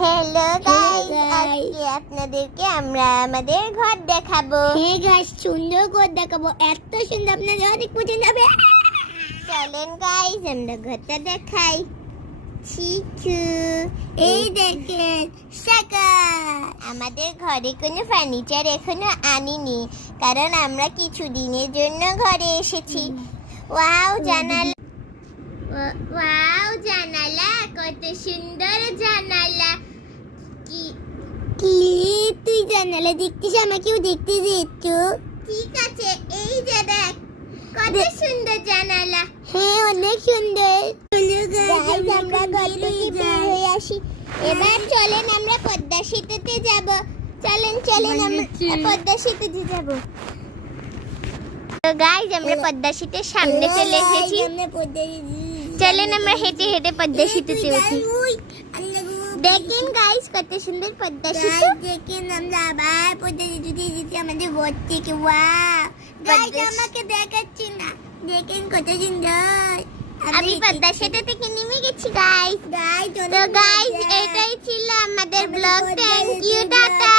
Hello guys, আজকে আপনাদেরকে আমরা আমাদের ঘর দেখাবো। হ্যাঁ গাইস, সুন্দর ঘর দেখাবো, এত সুন্দর আপনাদের অনেক পছন্দ হবে। চলেন গাইস আমরা ঘরটা দেখাই। চিকু, এই দেখেন সাকার। আমাদের ঘরে কোনো ফার্নিচার এখনো আনিনি, কারণ আমরা কিছু দিনের জন্য ঘরে এসেছি। ওয়াও জানালা, ওয়াও জানালা, কত সুন্দর জানালা। কি কি তুই জানালা দেখতিস, আমাকেও দেখতে দে একটু। ঠিক আছে, এই যে দেখ কত সুন্দর জানালা। হ্যাঁ অনেক সুন্দর। গাইস আমরা ঘর থেকে বের হয়ে আসি। এবার চলেন আমরা পদ্মা সেতুতে যাব। চলেন আমরা পদ্মা সেতুতে যাব। তো গাইস আমরা পদ্মা সেতুর সামনে চলে এসেছি। চলেন আমরা হেঁটে হেঁটে পদ্মা সেতুতে উঠি। দেখেন গাইস কত সুন্দর পদ্মা সেতু। দেখেন আমরা আবার পদ্মা সেতুতে এসেছি আমাদের ঘর থেকে। ওয়াও গাইস, আমাকে দেখাচ্ছি না, দেখেন কত সুন্দর। আমি পদ্মা সেতু থেকে নেমে গেছি গাইস। তো গাইস এটাই ছিল আমাদের ব্লগ। Thank you, tata.